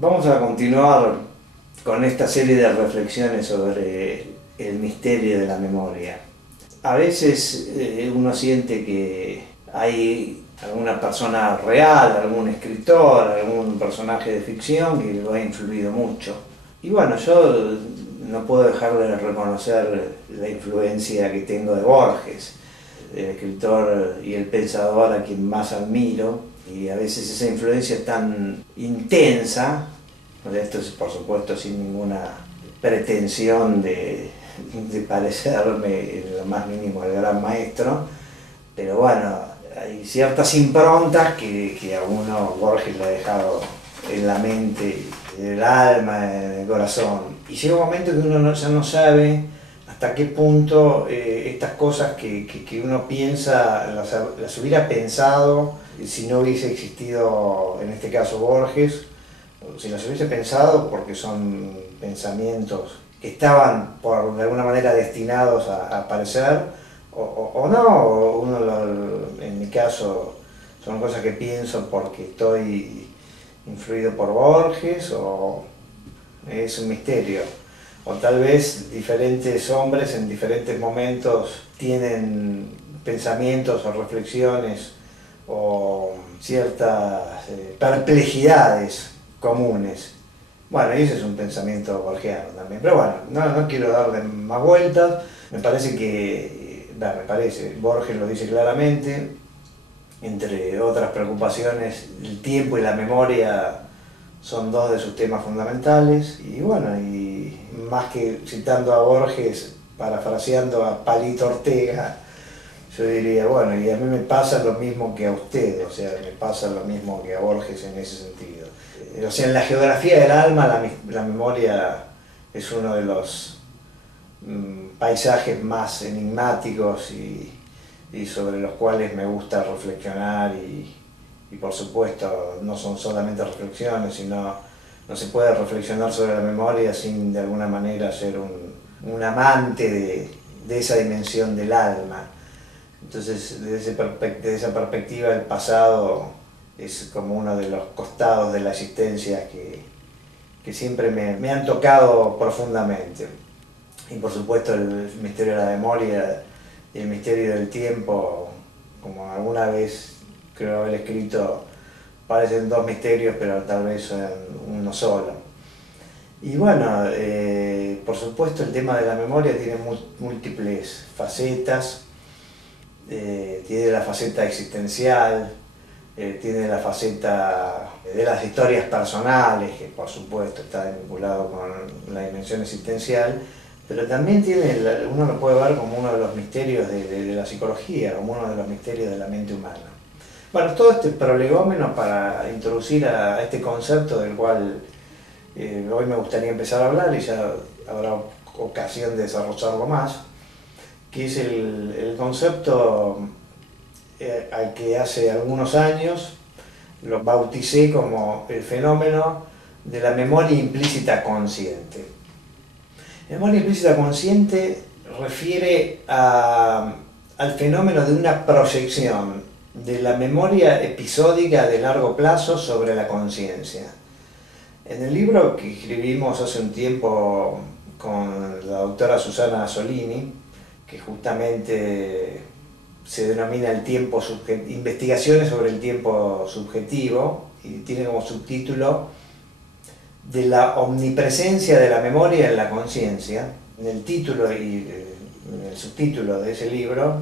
Vamos a continuar con esta serie de reflexiones sobre el misterio de la memoria. A veces uno siente que hay alguna persona real, algún escritor, algún personaje de ficción que lo ha influido mucho. Y bueno, yo no puedo dejar de reconocer la influencia que tengo de Borges, el escritor y el pensador a quien más admiro, y a veces esa influencia es tan intensa, esto es por supuesto sin ninguna pretensión de parecerme en lo más mínimo al gran maestro, pero bueno, hay ciertas improntas que a uno Borges le ha dejado en la mente, en el alma, en el corazón, y llega un momento que uno ya no sabe hasta qué punto estas cosas que uno piensa las hubiera pensado si no hubiese existido, en este caso Borges, si las hubiese pensado porque son pensamientos que estaban de alguna manera destinados a aparecer, o no, en mi caso son cosas que pienso porque estoy influido por Borges, o es un misterio. O tal vez diferentes hombres en diferentes momentos tienen pensamientos o reflexiones o ciertas perplejidades comunes. Bueno, y ese es un pensamiento borgiano también. Pero bueno, no quiero darle más vueltas. Me parece Borges lo dice claramente, entre otras preocupaciones, el tiempo y la memoria son dos de sus temas fundamentales. Y bueno, y más que citando a Borges, parafraseando a Palito Ortega, yo diría, bueno, y a mí me pasa lo mismo que a usted, o sea, me pasa lo mismo que a Borges en ese sentido. O sea, en la geografía del alma la memoria es uno de los paisajes más enigmáticos y sobre los cuales me gusta reflexionar y por supuesto no son solamente reflexiones, sino no se puede reflexionar sobre la memoria sin de alguna manera ser un amante de esa dimensión del alma. Entonces, desde esa perspectiva, el pasado es como uno de los costados de la existencia que siempre me han tocado profundamente. Y por supuesto el misterio de la memoria y el misterio del tiempo, como alguna vez creo haber escrito, parecen dos misterios, pero tal vez son uno solo. Y bueno, por supuesto el tema de la memoria tiene múltiples facetas. Tiene la faceta existencial, tiene la faceta de las historias personales, que por supuesto está vinculado con la dimensión existencial, pero también uno lo puede ver como uno de los misterios de la psicología, como uno de los misterios de la mente humana. Bueno, todo este prolegómeno para introducir a este concepto del cual hoy me gustaría empezar a hablar, y ya habrá ocasión de desarrollarlo más, que es el concepto al que hace algunos años lo bauticé como el fenómeno de la memoria implícita consciente. La memoria implícita consciente refiere al fenómeno de una proyección de la memoria episódica de largo plazo sobre la conciencia. En el libro que escribimos hace un tiempo con la doctora Susana Solini, que justamente se denomina Investigaciones sobre el tiempo subjetivo, y tiene como subtítulo de la omnipresencia de la memoria en la conciencia. En el título y en el subtítulo de ese libro,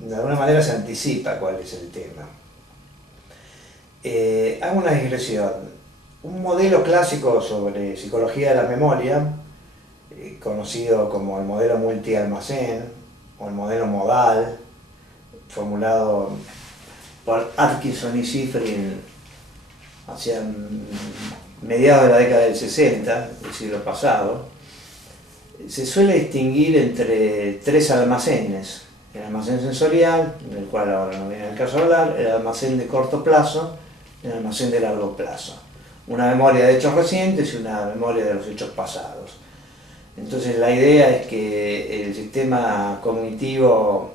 de alguna manera se anticipa cuál es el tema. Hago una digresión. Un modelo clásico sobre psicología de la memoria, conocido como el modelo multialmacén o el modelo modal, formulado por Atkinson y Shiffrin hacia mediados de la década del 60 del siglo pasado, se suele distinguir entre tres almacenes: el almacén sensorial, del cual ahora no viene el caso hablar, el almacén de corto plazo y el almacén de largo plazo. Una memoria de hechos recientes y una memoria de los hechos pasados. Entonces la idea es que el sistema cognitivo,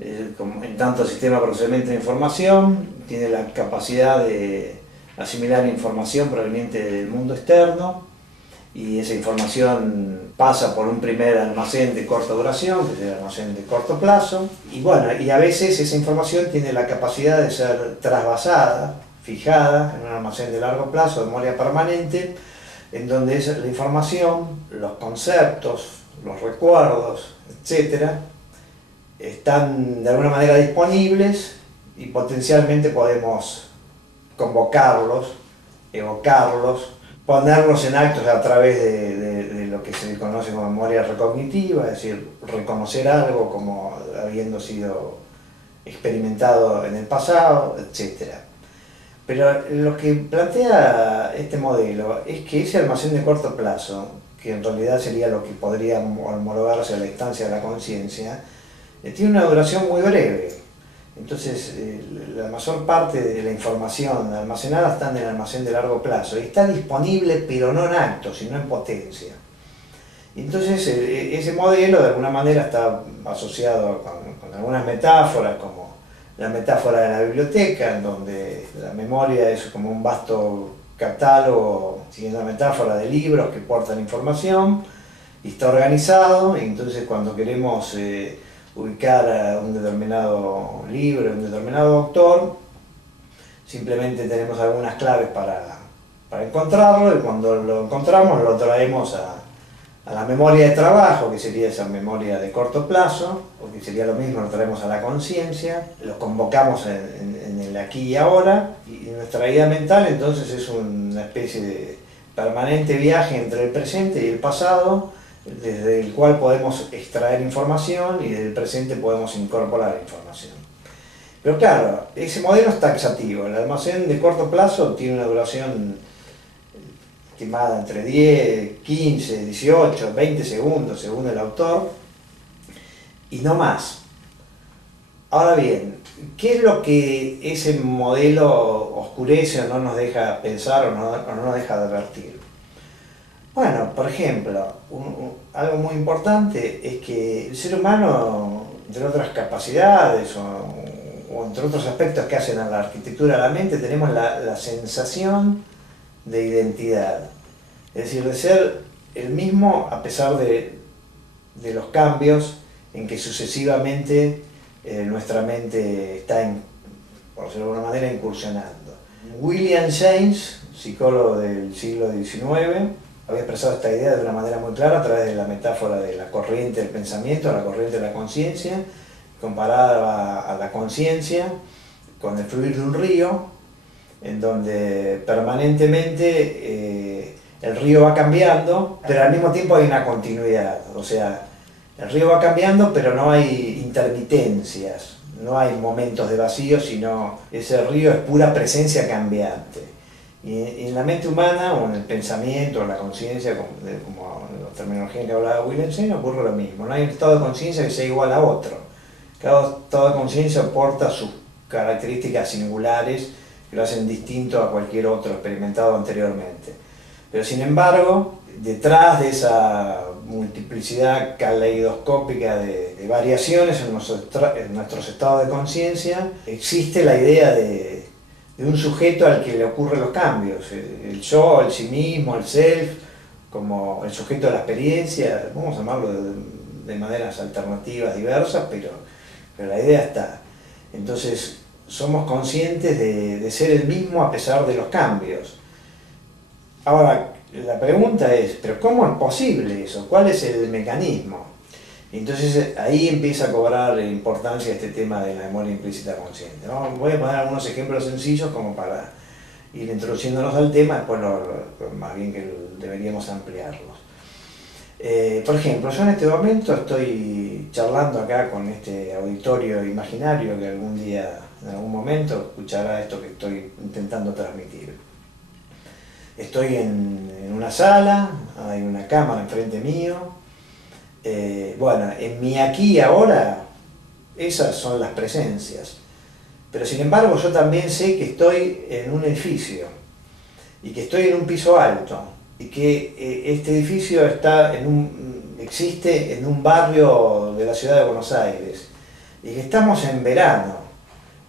en tanto sistema de procesamiento de información, tiene la capacidad de asimilar información proveniente del mundo externo, y esa información pasa por un primer almacén de corta duración, que es el almacén de corto plazo, y bueno, y a veces esa información tiene la capacidad de ser trasvasada, fijada en un almacén de largo plazo, de memoria permanente, en donde la información, los conceptos, los recuerdos, etcétera, están de alguna manera disponibles y potencialmente podemos convocarlos, evocarlos, ponerlos en actos a través de lo que se conoce como memoria recognitiva, es decir, reconocer algo como habiendo sido experimentado en el pasado, etc. Pero lo que plantea este modelo es que ese almacén de corto plazo, que en realidad sería lo que podría homologarse a la instancia de la conciencia, tiene una duración muy breve. Entonces, la mayor parte de la información almacenada está en el almacén de largo plazo y está disponible, pero no en acto, sino en potencia. Entonces, ese modelo de alguna manera está asociado con algunas metáforas, como la metáfora de la biblioteca, en donde la memoria es como un vasto catálogo, siguiendo la metáfora de libros que portan información, y está organizado, y entonces cuando queremos ubicar a un determinado libro, un determinado autor, simplemente tenemos algunas claves para encontrarlo, y cuando lo encontramos lo traemos a la memoria de trabajo, que sería esa memoria de corto plazo, o que sería lo mismo, lo traemos a la conciencia, lo convocamos en el aquí y ahora, y nuestra idea mental entonces es una especie de permanente viaje entre el presente y el pasado, desde el cual podemos extraer información y desde el presente podemos incorporar información. Pero claro, ese modelo es taxativo. El almacén de corto plazo tiene una duración estimada entre 10, 15, 18, 20 segundos según el autor, y no más. Ahora bien, ¿qué es lo que ese modelo oscurece o no nos deja pensar o no nos deja advertir? Bueno, por ejemplo, algo muy importante es que el ser humano, entre otras capacidades o entre otros aspectos que hacen a la arquitectura de la mente, tenemos la sensación de identidad, es decir, de ser el mismo a pesar de los cambios en que sucesivamente nuestra mente está, por decirlo de alguna manera, incursionando. William James, psicólogo del siglo XIX, había expresado esta idea de una manera muy clara a través de la metáfora de la corriente del pensamiento, la corriente de la conciencia, comparada a la conciencia con el fluir de un río, en donde permanentemente el río va cambiando, pero al mismo tiempo hay una continuidad. O sea, el río va cambiando, pero no hay intermitencias, no hay momentos de vacío, sino ese río es pura presencia cambiante. Y en la mente humana, o en el pensamiento, o en la conciencia, como en la terminología que hablaba William James, ocurre lo mismo. No hay un estado de conciencia que sea igual a otro. Cada estado de conciencia aporta sus características singulares que lo hacen distinto a cualquier otro experimentado anteriormente. Pero sin embargo, detrás de esa multiplicidad caleidoscópica de variaciones en nuestros estados de conciencia, existe la idea de un sujeto al que le ocurren los cambios, el yo, el sí mismo, el self, como el sujeto de la experiencia, vamos a llamarlo de maneras alternativas, diversas, pero la idea está. Entonces, somos conscientes de ser el mismo a pesar de los cambios. Ahora, la pregunta es, ¿pero cómo es posible eso? ¿Cuál es el mecanismo? Entonces ahí empieza a cobrar importancia este tema de la memoria implícita consciente, ¿no? Voy a poner algunos ejemplos sencillos como para ir introduciéndonos al tema, después más bien que deberíamos ampliarlos. Por ejemplo, yo en este momento estoy charlando acá con este auditorio imaginario que algún día, en algún momento, escuchará esto que estoy intentando transmitir. Estoy en una sala, hay una cámara enfrente mío. Bueno, en mi aquí y ahora, esas son las presencias. Pero sin embargo yo también sé que estoy en un edificio y que estoy en un piso alto y que este edificio existe en un barrio de la ciudad de Buenos Aires y que estamos en verano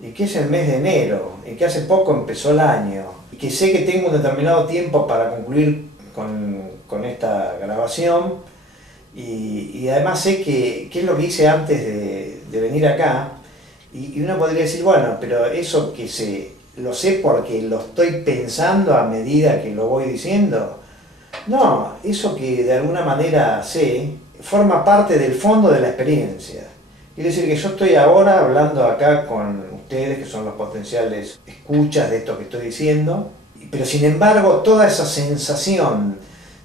y que es el mes de enero y que hace poco empezó el año que sé que tengo un determinado tiempo para concluir con esta grabación, y además sé qué es lo que hice antes de venir acá, y uno podría decir, bueno, pero eso que sé, lo sé porque lo estoy pensando a medida que lo voy diciendo. No, eso que de alguna manera sé, forma parte del fondo de la experiencia. Quiere decir que yo estoy ahora hablando acá con ustedes, que son los potenciales escuchas de esto que estoy diciendo, pero sin embargo toda esa sensación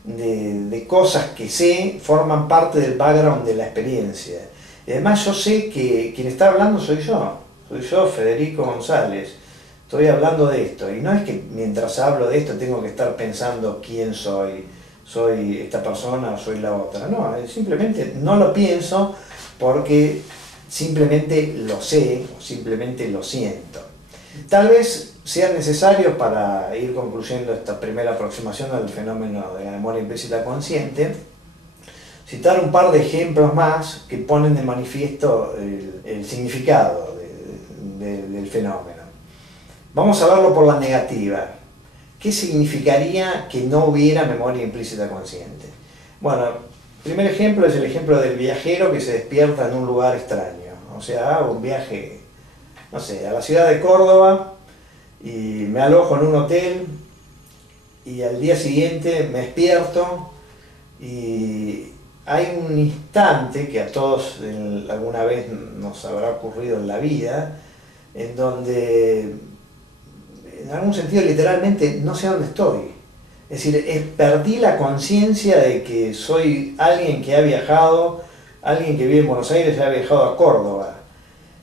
de cosas que sé forman parte del background de la experiencia. Y además yo sé que quien está hablando soy yo, Federico González. Estoy hablando de esto, y no es que mientras hablo de esto tengo que estar pensando quién soy esta persona o soy la otra. No, simplemente no lo pienso porque simplemente lo sé o simplemente lo siento. Tal vez sea necesario, para ir concluyendo esta primera aproximación al fenómeno de la memoria implícita consciente, citar un par de ejemplos más que ponen de manifiesto el significado del fenómeno. Vamos a verlo por la negativa. ¿Qué significaría que no hubiera memoria implícita consciente? Bueno, el primer ejemplo es el ejemplo del viajero que se despierta en un lugar extraño. O sea, hago un viaje, no sé, a la ciudad de Córdoba y me alojo en un hotel, y al día siguiente me despierto y hay un instante que a todos alguna vez nos habrá ocurrido en la vida, en donde en algún sentido literalmente no sé dónde estoy. Es decir, perdí la conciencia de que soy alguien que ha viajado, alguien que vive en Buenos Aires y ha viajado a Córdoba.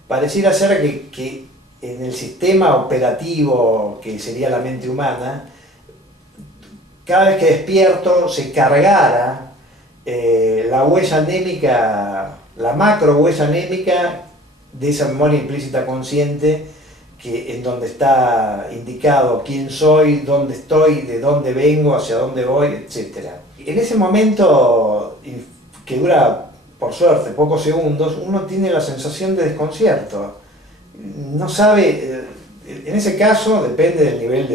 Pareciera ser que en el sistema operativo que sería la mente humana, cada vez que despierto se cargara la huella anémica, la macro huella anémica de esa memoria implícita consciente, en donde está indicado quién soy, dónde estoy, de dónde vengo, hacia dónde voy, etc. En ese momento, que dura por suerte pocos segundos, uno tiene la sensación de desconcierto. No sabe, en ese caso depende del nivel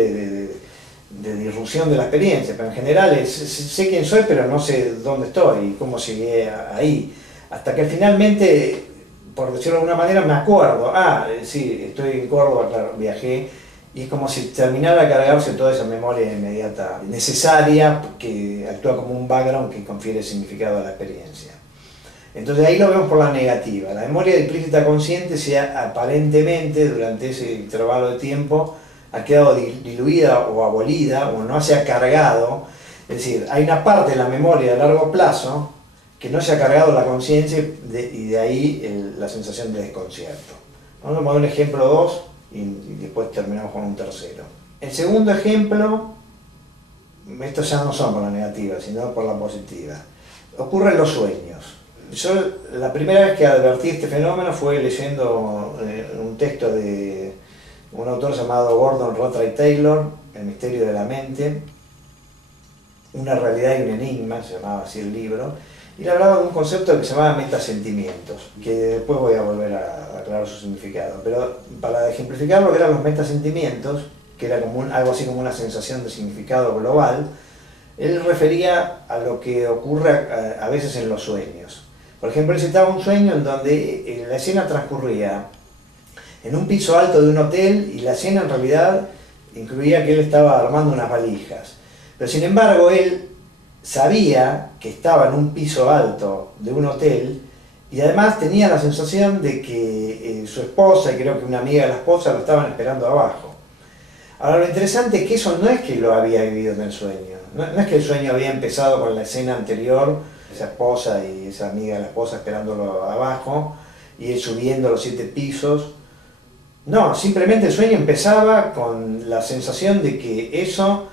de disrupción de la experiencia, pero en general sé quién soy, pero no sé dónde estoy y cómo llegué ahí. Hasta que finalmente, por decirlo de alguna manera, me acuerdo, sí, estoy en Córdoba, claro, viajé, y es como si terminara de cargarse toda esa memoria inmediata necesaria, que actúa como un background que confiere significado a la experiencia. Entonces ahí lo vemos por la negativa. La memoria implícita consciente, aparentemente durante ese intervalo de tiempo ha quedado diluida o abolida, o no se ha cargado. Es decir, hay una parte de la memoria a largo plazo que no se ha cargado la conciencia, y de ahí la sensación de desconcierto. Vamos a poner un ejemplo 2 y después terminamos con un tercero. El segundo ejemplo, estos ya no son por la negativa, sino por la positiva. Ocurre en los sueños. Yo la primera vez que advertí este fenómeno fue leyendo un texto de un autor llamado Gordon Rothray Taylor, El misterio de la mente, una realidad y un enigma, se llamaba así el libro, y le hablaba de un concepto que se llamaba metasentimientos, que después voy a volver a aclarar su significado. Pero para ejemplificar lo que eran los metasentimientos, que era como algo así como una sensación de significado global, él refería a lo que ocurre a veces en los sueños. Por ejemplo, él citaba un sueño en donde la escena transcurría en un piso alto de un hotel, y la escena en realidad incluía que él estaba armando unas valijas. Pero sin embargo, él sabía que estaba en un piso alto de un hotel, y además tenía la sensación de que su esposa, y creo que una amiga de la esposa, lo estaban esperando abajo. Ahora, lo interesante es que eso no es que lo había vivido en el sueño. No es que el sueño había empezado con la escena anterior, esa esposa y esa amiga de la esposa esperándolo abajo, y él subiendo los 7 pisos. No, simplemente el sueño empezaba con la sensación de que eso,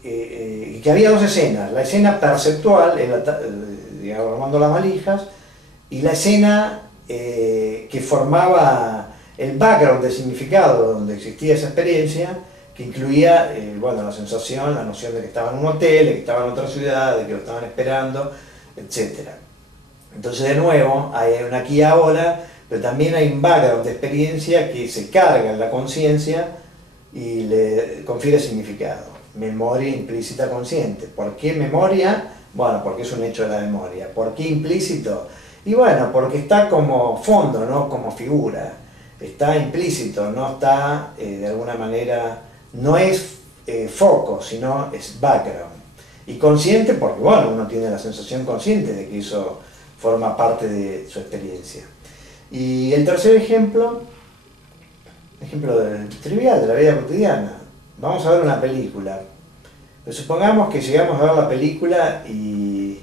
que había dos escenas: la escena perceptual, digamos, armando las valijas, y la escena que formaba el background de significado donde existía esa experiencia, que incluía bueno, la sensación, la noción de que estaba en un hotel, de que estaba en otra ciudad, de que lo estaban esperando, etc. Entonces, de nuevo, hay un aquí y ahora, pero también hay un background de experiencia que se carga en la conciencia y le confiere significado. Memoria implícita consciente. ¿Por qué memoria? Bueno, porque es un hecho de la memoria. ¿Por qué implícito? Y bueno, porque está como fondo, no como figura. Está implícito, no está de alguna manera, no es foco, sino es background. Y consciente porque, bueno, uno tiene la sensación consciente de que eso forma parte de su experiencia. Y el tercer ejemplo trivial de la vida cotidiana. Vamos a ver una película. Pero supongamos que llegamos a ver la película y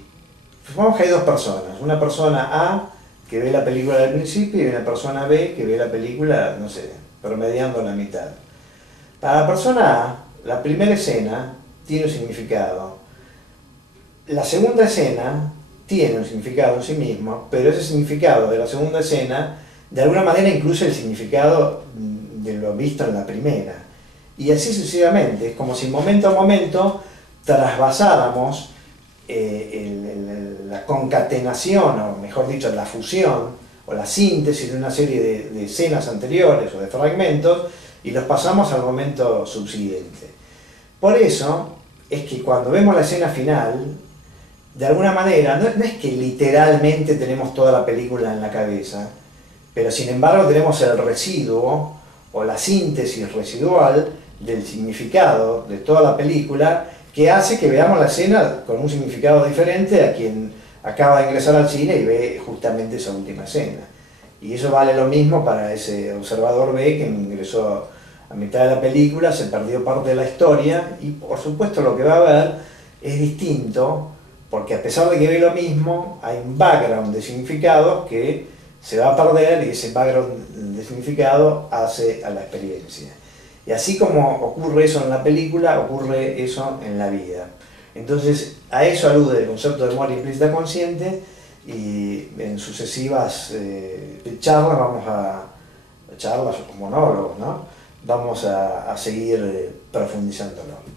supongamos que hay dos personas. Una persona A que ve la película del principio y una persona B que ve la película, no sé, promediando la mitad. Para la persona A, la primera escena tiene un significado. La segunda escena tiene un significado en sí mismo, pero ese significado de la segunda escena de alguna manera incluye el significado de lo visto en la primera. Y así sucesivamente, es como si momento a momento trasvasáramos la concatenación, o mejor dicho, la fusión o la síntesis de una serie de escenas anteriores o de fragmentos y los pasamos al momento subsiguiente. Por eso es que cuando vemos la escena final, de alguna manera, no es que literalmente tenemos toda la película en la cabeza, pero sin embargo tenemos el residuo o la síntesis residual del significado de toda la película que hace que veamos la escena con un significado diferente a quien acaba de ingresar al cine y ve justamente esa última escena. Y eso vale lo mismo para ese observador B que ingresó a mitad de la película, se perdió parte de la historia y por supuesto lo que va a ver es distinto porque a pesar de que ve lo mismo, hay un background de significados que se va a perder y ese background de significado hace a la experiencia. Y así como ocurre eso en la película, ocurre eso en la vida. Entonces, a eso alude el concepto de memoria implícita consciente y en sucesivas charlas o monólogos, ¿no? Vamos a seguir profundizándolo.